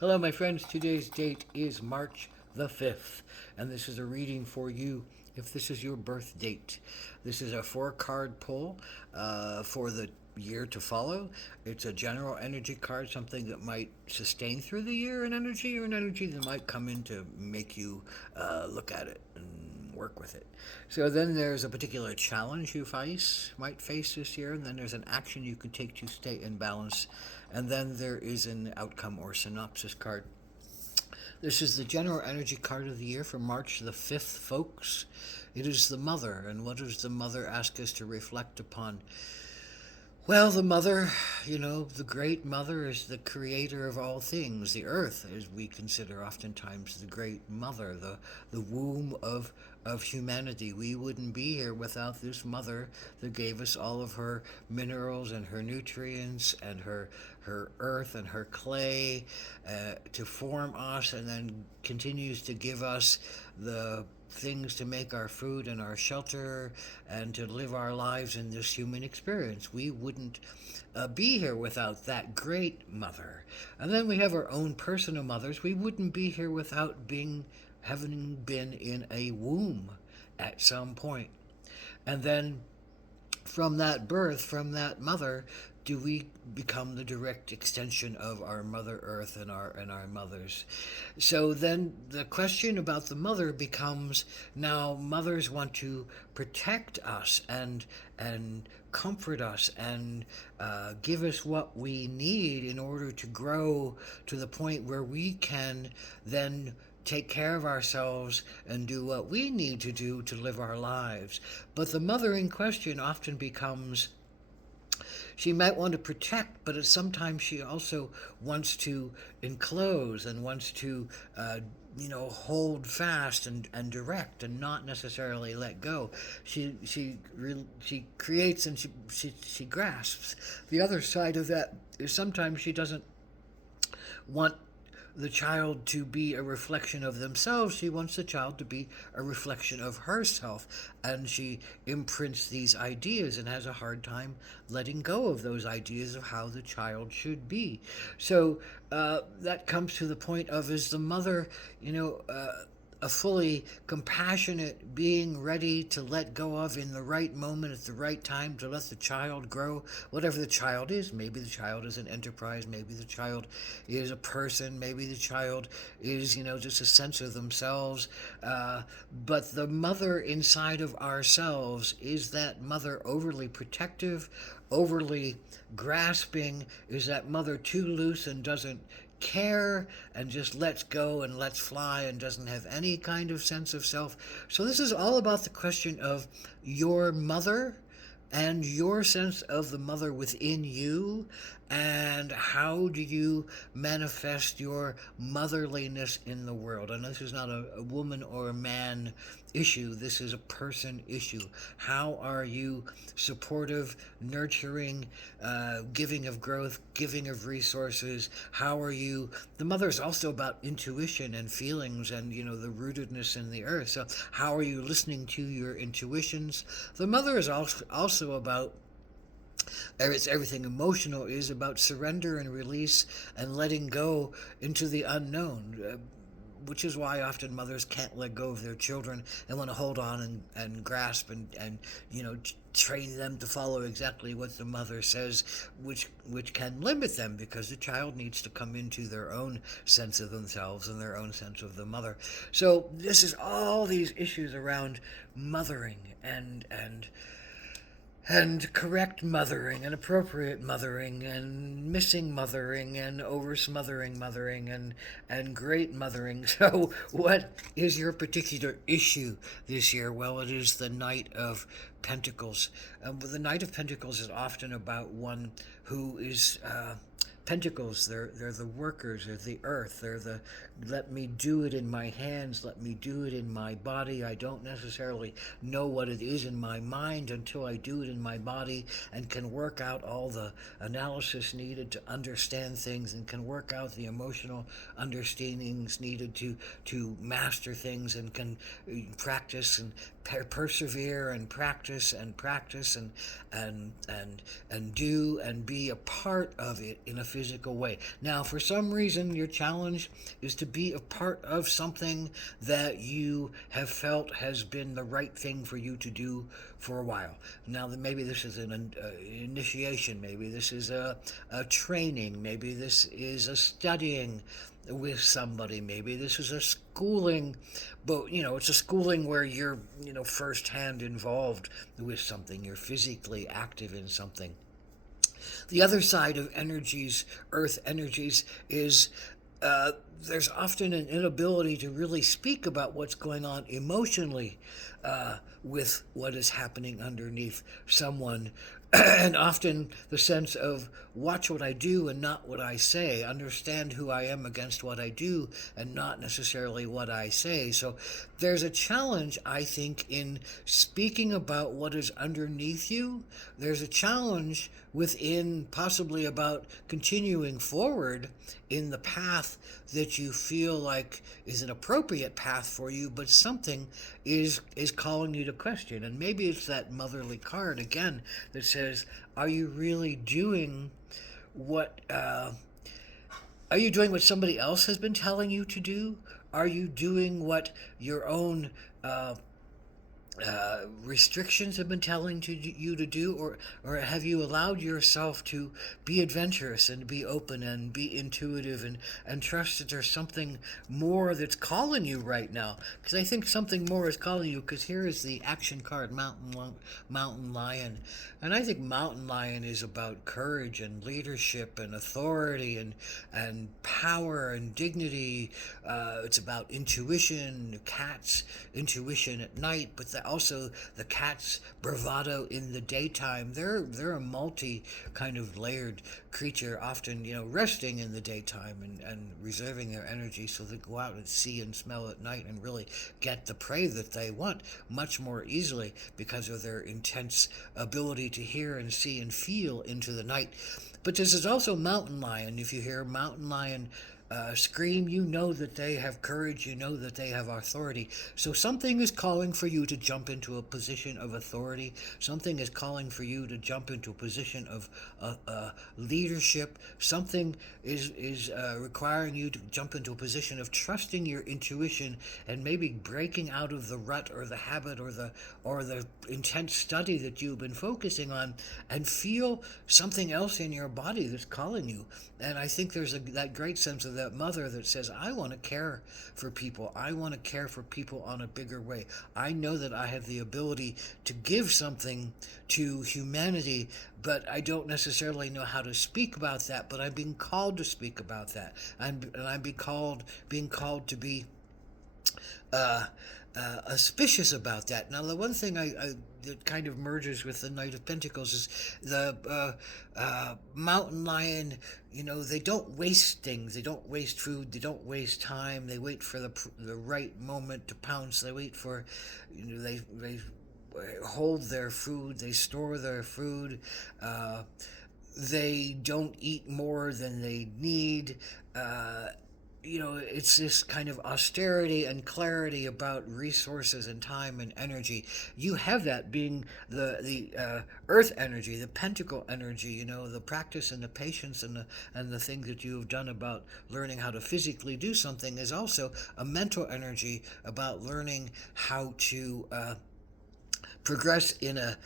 Hello, my friends. Today's date is March the 5th, and this is a reading for you if this is your birth date. This is a four-card pull for the year to follow. It's a general energy card, something that might sustain through the year in energy, or an energy that might come in to make you look at it and work with it. So then there's a particular challenge you might face this year, and then there's an action you can take to stay in balance, and then there is an outcome or synopsis card. This is the general energy card of the year for March the 5th, folks. It is the mother, and what does the mother ask us to reflect upon? Well, the mother, the great mother is the creator of all things. The earth, as we consider oftentimes the great mother, the womb of humanity. We wouldn't be here without this mother that gave us all of her minerals and her nutrients and her earth and her clay to form us, and then continues to give us the things to make our food and our shelter and to live our lives in this human experience. We wouldn't be here without that great mother. And then we have our own personal mothers. We wouldn't be here without having been in a womb at some point. And then from that birth, from that mother, do we become the direct extension of our Mother Earth and our mothers? So then the question about the mother becomes, now mothers want to protect us and comfort us and give us what we need in order to grow to the point where we can then take care of ourselves and do what we need to do to live our lives. But the mother in question often becomes, she might want to protect, but sometimes she also wants to enclose and wants to, hold fast and direct and not necessarily let go. She creates and she grasps. The other side of that is sometimes she doesn't want the child to be a reflection of themselves. She wants the child to be a reflection of herself. And she imprints these ideas and has a hard time letting go of those ideas of how the child should be. So that comes to the point of, is the mother, a fully compassionate being ready to let go of in the right moment at the right time to let the child grow, whatever the child is. Maybe the child is an enterprise, maybe the child is a person, maybe the child is, just a sense of themselves. But the mother inside of ourselves, is that mother overly protective, overly grasping? Is that mother too loose and doesn't care and just lets go and lets fly and doesn't have any kind of sense of self? So this is all about the question of your mother and your sense of the mother within you, and how do you manifest your motherliness in the world. And this is not a woman or a man issue, this is a person issue. How are you supportive, nurturing, giving of growth, giving of resources? How are you, the mother is also about intuition and feelings and, the rootedness in the earth. So how are you listening to your intuitions? The mother is also about, it's everything emotional, is about surrender and release and letting go into the unknown. Which is why often mothers can't let go of their children and want to hold on and grasp and train them to follow exactly what the mother says, which can limit them, because the child needs to come into their own sense of themselves and their own sense of the mother. So this is all these issues around mothering and correct mothering and appropriate mothering and missing mothering and over smothering mothering and great mothering. So what is your particular issue this year? Well, it is the Knight of Pentacles. The Knight of Pentacles is often about one who is Pentacles, they're the workers, they're the earth, they're the, let me do it in my hands, let me do it in my body. I don't necessarily know what it is in my mind until I do it in my body and can work out all the analysis needed to understand things and can work out the emotional understandings needed to master things and can practice and persevere and practice and do and be a part of it in a physical way. Now, for some reason, your challenge is to be a part of something that you have felt has been the right thing for you to do for a while. Now, maybe this is an initiation, maybe this is a training, maybe this is a studying with somebody, maybe this is a schooling, but it's a schooling where you're firsthand involved with something, you're physically active in something. The other side of energies, earth energies, is there's often an inability to really speak about what's going on emotionally with what is happening underneath someone. And often the sense of watch what I do and not what I say, understand who I am against what I do and not necessarily what I say. So there's a challenge, I think, in speaking about what is underneath you. There's a challenge within possibly about continuing forward in the path that you feel like is an appropriate path for you, but something is calling you to question. And maybe it's that motherly card again that says, are you really doing what are you doing what somebody else has been telling you to do? Are you doing what your own restrictions have been telling you to do, or have you allowed yourself to be adventurous and be open and be intuitive and trust that there's something more that's calling you right now? Because I think something more is calling you, because here is the action card, Mountain Lion. And I think Mountain Lion is about courage and leadership and authority and power and dignity. It's about intuition, cat's intuition at night, but also the cat's bravado in the daytime. They're a multi kind of layered creature, often resting in the daytime and reserving their energy so they go out and see and smell at night and really get the prey that they want much more easily because of their intense ability to hear and see and feel into the night. But this is also Mountain Lion. If you hear Mountain Lion scream, you know that they have courage, you know that they have authority. So something is calling for you to jump into a position of authority. Something is calling for you to jump into a position of leadership. Something is requiring you to jump into a position of trusting your intuition and maybe breaking out of the rut or the habit or the intense study that you've been focusing on, and feel something else in your body that's calling you. And I think there's that great sense of that mother that says, I want to care for people. I want to care for people on a bigger way. I know that I have the ability to give something to humanity, but I don't necessarily know how to speak about that, but I'm being called to speak about that. And I'm being called to be auspicious about that. Now, the one thing that kind of merges with the Knight of Pentacles is the Mountain Lion. They don't waste things. They don't waste food. They don't waste time. They wait for the right moment to pounce. They wait for, they hold their food. They store their food. They don't eat more than they need. It's this kind of austerity and clarity about resources and time and energy. You have that being the earth energy, the pentacle energy, the practice and the patience and the things that you have done about learning how to physically do something is also a mental energy about learning how to progress in a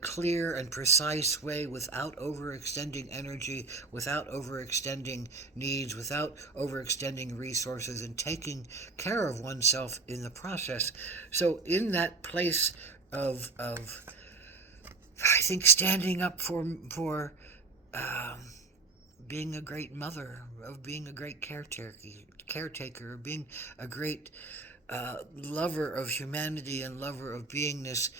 clear and precise way without overextending energy, without overextending needs, without overextending resources, and taking care of oneself in the process. So in that place of I think standing up for being a great mother, of being a great caretaker, of being a great lover of humanity and lover of beingness,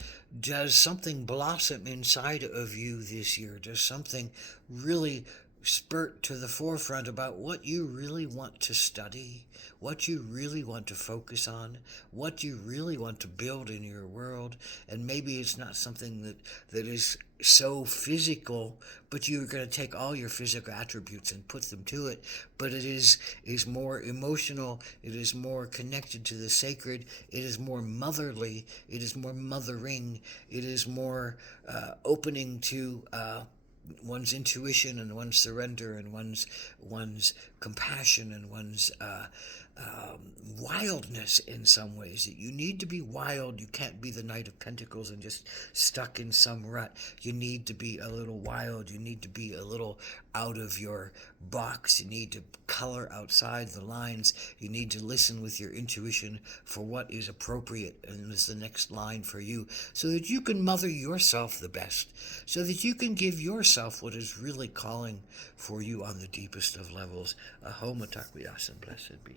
does something blossom inside of you this year? Does something really spurt to the forefront about what you really want to study, what you really want to focus on, what you really want to build in your world. And maybe it's not something that is so physical, but you're going to take all your physical attributes and put them to it. But it is more emotional, it is more connected to the sacred, it is more motherly, it is more mothering, it is more opening to one's intuition and one's surrender and one's compassion and one's wildness in some ways. You need to be wild. You can't be the Knight of Pentacles and just stuck in some rut. You need to be a little wild. You need to be a little out of your box. You need to color outside the lines. You need to listen with your intuition for what is appropriate and is the next line for you, so that you can mother yourself the best, so that you can give yourself what is really calling for you on the deepest of levels. Ahom Atakvias, and blessed be.